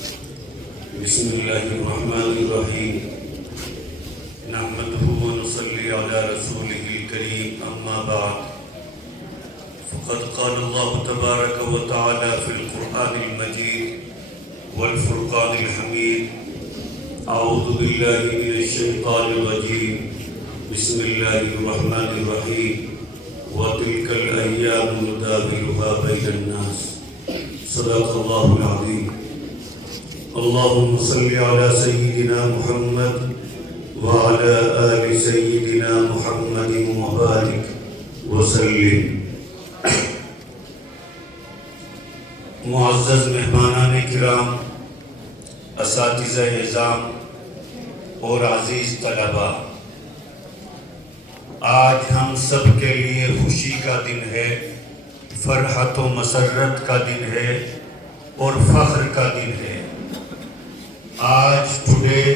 بسم الله الرحمن الرحيم نحمده ونصلي على رسوله الكريم أما بعد فقد قال الله تبارك وتعالى في القرآن المجيد والفرقان الحميد أعوذ بالله من الشيطان الرجيم بسم الله الرحمن الرحيم وتلك الأيام نداولها بين الناس صدق الله العظيم اللهم صل على سيدنا محمد وعلى آل سيدنا محمد وبارك وسلم. معزز مہمانان کرام، اساتذہ اعظام اور عزیز طلباء، آج ہم سب کے لیے خوشی کا دن ہے، فرحت و مسرت کا دن ہے اور فخر کا دن ہے. آج today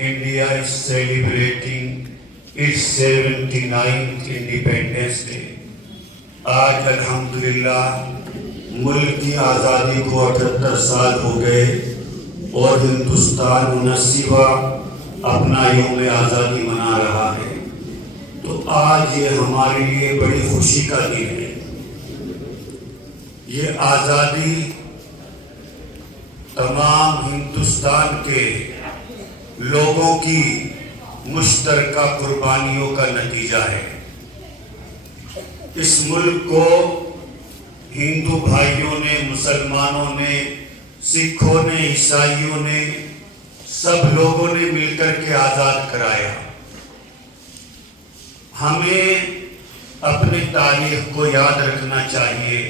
India is celebrating its 79th Independence Day. آج الحمدللہ ملک کی آزادی کو 78 سال ہو گئے اور ہندوستان 79واں اپنا یوم آزادی منا رہا ہے. تو آج یہ ہمارے لیے بڑی خوشی کا دن ہے. یہ آزادی تمام ہندوستان کے لوگوں کی مشترکہ قربانیوں کا نتیجہ ہے. اس ملک کو ہندو بھائیوں نے، مسلمانوں نے، سکھوں نے، عیسائیوں نے، سب لوگوں نے مل کر کے آزاد کرایا. ہمیں اپنے تاریخ کو یاد رکھنا چاہیے.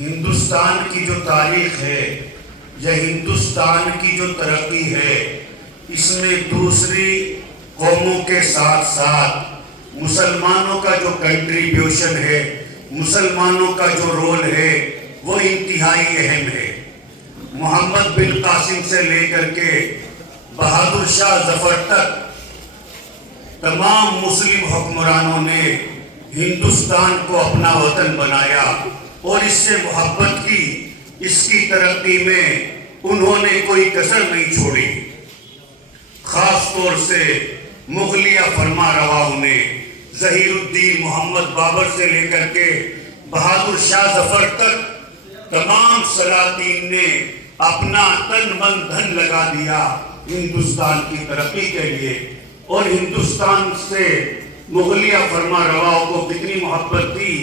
ہندوستان کی جو تاریخ ہے یا ہندوستان کی جو ترقی ہے، اس میں دوسری قوموں کے ساتھ ساتھ مسلمانوں کا جو کنٹریبیوشن ہے، مسلمانوں کا جو رول ہے، وہ انتہائی اہم ہے. محمد بن قاسم سے لے کر کے بہادر شاہ ظفر تک تمام مسلم حکمرانوں نے ہندوستان کو اپنا وطن بنایا اور اس سے محبت کی. اس کی ترقی میں انہوں نے کوئی کسر نہیں چھوڑی. خاص طور سے مغلیہ فرما رواؤں نے ظہیر الدین محمد بابر سے لے کر کے بہادر شاہ ظفر تک تمام سلاطین نے اپنا تن من دھن لگا دیا ہندوستان کی ترقی کے لیے. اور ہندوستان سے مغلیہ فرما رواؤں کو کتنی محبت تھی،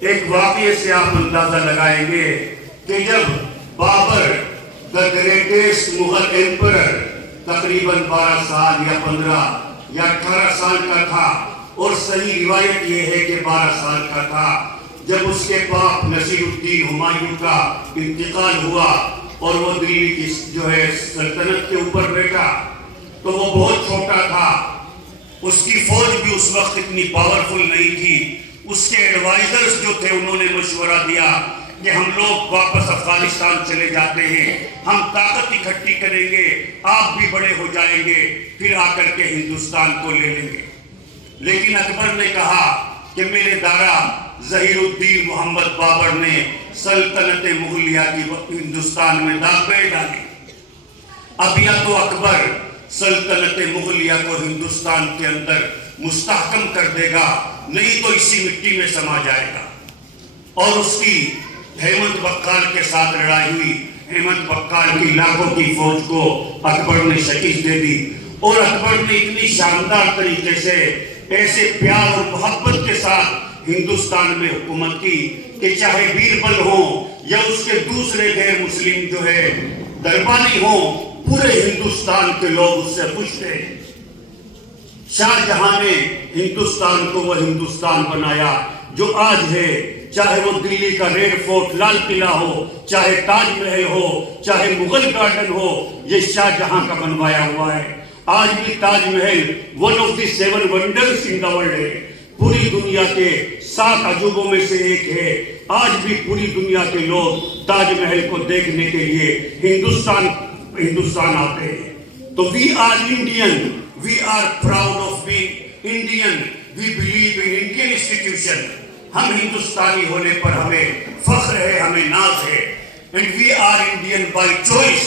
ایک واقعے سے آپ اندازہ لگائیں گے کہ جب Babar the greatest Mughal emperor تقریباً 12 سال یا 15 یا 18 سال کا تھا، اور صحیح روایت یہ ہے کہ 12 سال کا تھا، جب اس کے باپ نصیر الدین ہمایوں کا انتقال ہوا اور وہ دلی کی جو ہے سلطنت کے اوپر بیٹھا، تو وہ بہت چھوٹا تھا. اس کی فوج بھی اس وقت اتنی پاورفل نہیں تھی. اس کے ایڈوائزرز جو تھے انہوں نے مشورہ دیا کہ ہم لوگ واپس افغانستان چلے جاتے ہیں، ہم طاقت اکٹھی کریں گے، آپ بھی بڑے ہو جائیں گے، پھر آ کر کے ہندوستان کو لے لیں گے. لیکن اکبر نے کہا کہ میرے دادا ظہیر الدین محمد بابر نے سلطنت مغلیہ کی ہندوستان میں داغ ڈالی. اب یا تو اکبر سلطنت مغلیہ کو ہندوستان کے اندر مستحکم کر دے گا، نہیں تو اسی مٹی میں سما جائے گا. اور اس کی ہیمنت بقال کے ساتھ لڑائی ہوئی. ہیمنت بقال کی لاکھوں کی فوج کو اکبر نے شکست دے دی. اور اکبر نے اتنی شاندار طریقے سے، ایسے پیار اور محبت کے ساتھ ہندوستان میں حکومت کی کہ چاہے بیربل ہوں یا اس کے دوسرے غیر مسلم جو ہے دربانی ہوں، پورے ہندوستان کے لوگ اس سے خوش تھے. شاہ جہاں نے ہندوستان کو وہ ہندوستان بنایا جو آج ہے. چاہے وہ دلی کا ریڈ فورٹ، لال قلعہ ہو، چاہے تاج محل ہو، چاہے مغل گارڈن ہو، یہ شاہ جہاں کا بنوایا ہوا ہے. آج بھی Taj Mahal one of the 7 wonders in the world ہے. پوری دنیا کے 7 عجوبوں میں سے ایک ہے. آج بھی پوری دنیا کے لوگ تاج محل کو دیکھنے کے لیے ہندوستان آتے ہیں. تو we are Indian, we are proud of being Indian. We believe in Indian institution. ہم ہندوستانی ہونے پر ہمیں فخر ہے، ہمیں ناز ہے. And we are Indian by choice.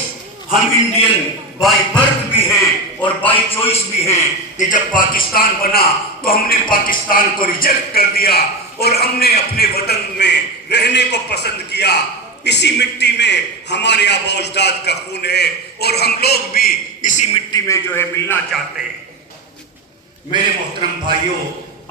ہم انڈین بائی برتھ بھی ہیں اور بائی چوائس بھی ہیں کہ جب پاکستان بنا تو ہم نے پاکستان کو ریجیکٹ کر دیا اور ہم نے اپنے وطن میں رہنے کو پسند کیا. اسی مٹی میں ہمارے آباء و اجداد کا خون ہے اور ہم لوگ بھی اسی مٹی میں جو ہے ملنا چاہتے ہیں. میرے محترم بھائیوں،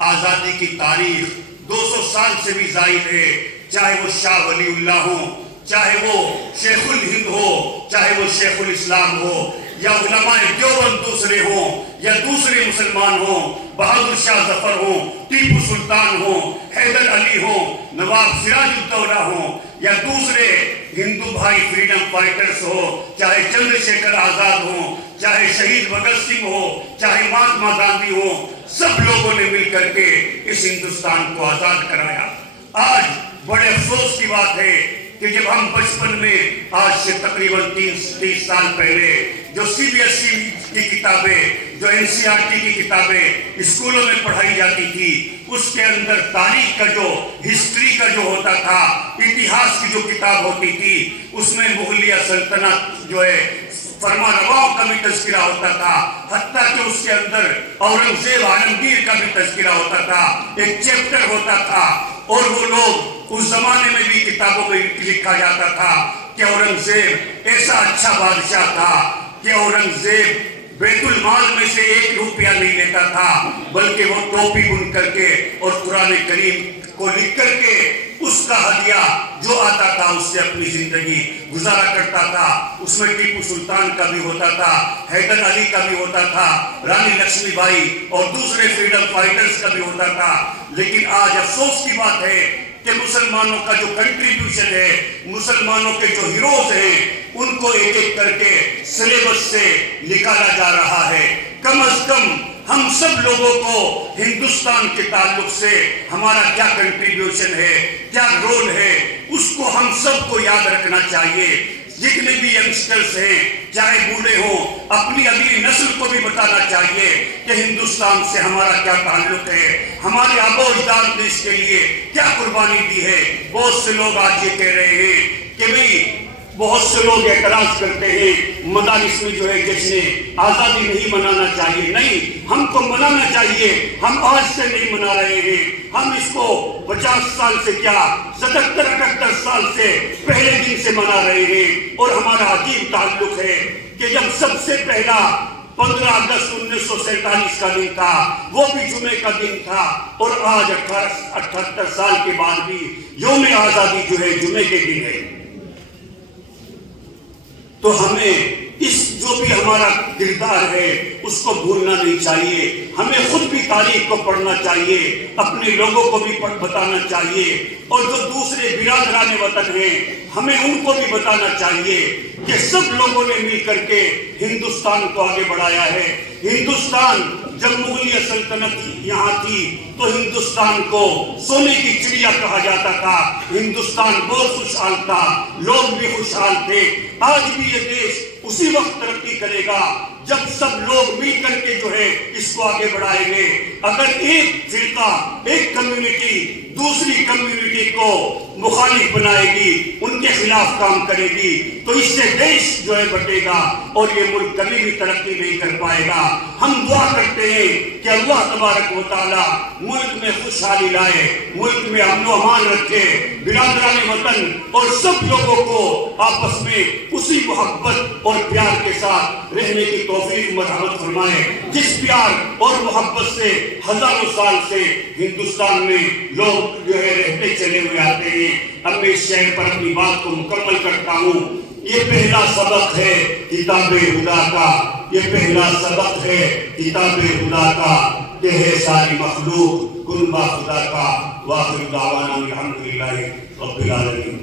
آزادی کی تاریخ 200 سال سے بھی زائد ہے. چاہے وہ شاہ ولی اللہ ہوں، چاہے وہ شیخ الہند ہو، چاہے وہ شیخ الاسلام ہو، یا علماء دیوبند دوسرے ہوں یا دوسرے مسلمان ہوں، بہادر شاہ ظفر ہوں، ٹیپو سلطان ہوں، حیدر علی ہوں، نواب سراج الدولہ ہوں، یا دوسرے ہندو بھائی فریڈم فائٹرز ہو، چاہے چندر شیکھر آزاد ہوں، چاہے شہید بھگت سنگھ ہو، چاہے مہاتما گاندھی ہوں، سب لوگوں نے مل کر کے اس ہندوستان کو آزاد کرایا. آج بڑے افسوس کی بات ہے کہ جب ہم بچپن میں آج سے تقریباً 30 سال پہلے جو CBSE کی کتابیں، جو NCERT کی کتابیں اسکولوں میں پڑھائی جاتی تھی، اس کے اندر تاریخ کا جو ہسٹری کا جو ہوتا تھا، اتہاس کی جو کتاب ہوتی تھی، اس میں مغلیہ سلطنت جو ہے فرما رواؤں کا بھی تذکرہ ہوتا تھا. حتیٰ کہ اس کے اندر اورنگزیب عالمگیر کا بھی تذکرہ ہوتا تھا، ایک چیپٹر ہوتا تھا. اور وہ لوگ اس زمانے میں بھی کتابوں میں لکھا جاتا تھا کہ اورنگزیب ایسا اچھا بادشاہ تھا کہ اورنگزیب بیت المال میں سے 1 روپیہ نہیں لیتا تھا، بلکہ وہ ٹوپی بن کر کے اور قرآن کریم کو لکھ کر کے اس کا ہدیہ جو آتا تھا اس سے اپنی زندگی گزارا کرتا تھا. اس میں ٹیپو سلطان کا بھی ہوتا تھا، حیدر علی کا بھی ہوتا تھا، رانی لکشمی بائی اور دوسرے فریڈم فائٹرز کا بھی ہوتا تھا. لیکن آج افسوس کی بات ہے کہ مسلمانوں کا جو کنٹریبیوشن ہے، مسلمانوں کے جو ہیروز ہیں، ان کو ایک ایک کر کے سلیبس سے نکالا جا رہا ہے. کم از کم ہم سب لوگوں کو ہندوستان کے تعلق سے ہمارا کیا کنٹریبیوشن ہے، کیا رول ہے، اس کو ہم سب کو یاد رکھنا چاہیے. جتنے بھی ینگسٹرز ہیں، چاہے بوڑھے ہوں، اپنی اگلی نسل کو بھی بتانا چاہیے کہ ہندوستان سے ہمارا کیا تعلق ہے، ہمارے آباء و اجداد نے اس کے لیے کیا قربانی دی ہے. بہت سے لوگ آج یہ کہہ رہے ہیں کہ بھئی بہت سے لوگ اعتراض کرتے ہیں مدارس میں جو ہے جشن آزادی نہیں منانا چاہیے. نہیں، ہم کو منانا چاہیے. ہم آج سے نہیں منا رہے ہیں، ہم اس کو 50 سال سے کیا 77-78 سال سے پہلے دن سے منا رہے ہیں. اور ہمارا عجیب تعلق ہے کہ جب سب سے پہلا 15 اگست 1947 کا دن تھا، وہ بھی جمعے کا دن تھا، اور آج 78 سال کے بعد بھی یوم آزادی جو ہے جمعے کے دن ہے. تو ہمیں اس جو بھی ہمارا کردار ہے اس کو بھولنا نہیں چاہیے. ہمیں خود بھی تاریخ کو پڑھنا چاہیے، اپنے لوگوں کو بھی بتانا چاہیے، اور جو دوسرے برادران وطن ہیں ہمیں ان کو بھی بتانا چاہیے کہ سب لوگوں نے مل کر کے ہندوستان کو آگے بڑھایا ہے. ہندوستان جب مغلیہ سلطنت یہاں تھی تو ہندوستان کو سونے کی چڑیا کہا جاتا تھا. ہندوستان بہت خوشحال تھا، لوگ بھی خوشحال تھے. آج بھی یہ دیش اسی وقت ترقی کرے گا جب سب لوگ مل کر کے جو ہے اس کو آگے بڑھائیں گے. اگر ایک فرقہ، ایک کمیونٹی دوسری کمیونٹی کو مخالف بنائے گی، ان کے خلاف کام کرے گی، تو اس سے دیش جو ہے بٹے گا اور یہ ملک کبھی بھی ترقی نہیں کر پائے گا. ہم دعا کرتے ہیں کہ اللہ تبارک و تعالی ملک میں خوشحالی لائے، ملک میں امن و امان رکھے، برادران وطن اور سب لوگوں کو آپس میں اسی محبت اور پیار کے ساتھ رہنے کی توفیق مرحمت فرمائے. جس پیار اور محبت سے ہزاروں سال سے ہندوستان میں لوگ جو ہے رہتے چلے ہوئے آتے ہیں. اب میں اس شہر پر اپنی بات کو مکمل کرتا ہوں. یہ پہلا سبق ہے کتاب خدا کا، یہ پہلا سبق ہے کتاب خدا کا کہ ہے ساری مخلوق کنبہ خدا کا. واخر دعوانا الحمدللہ رب العالمین.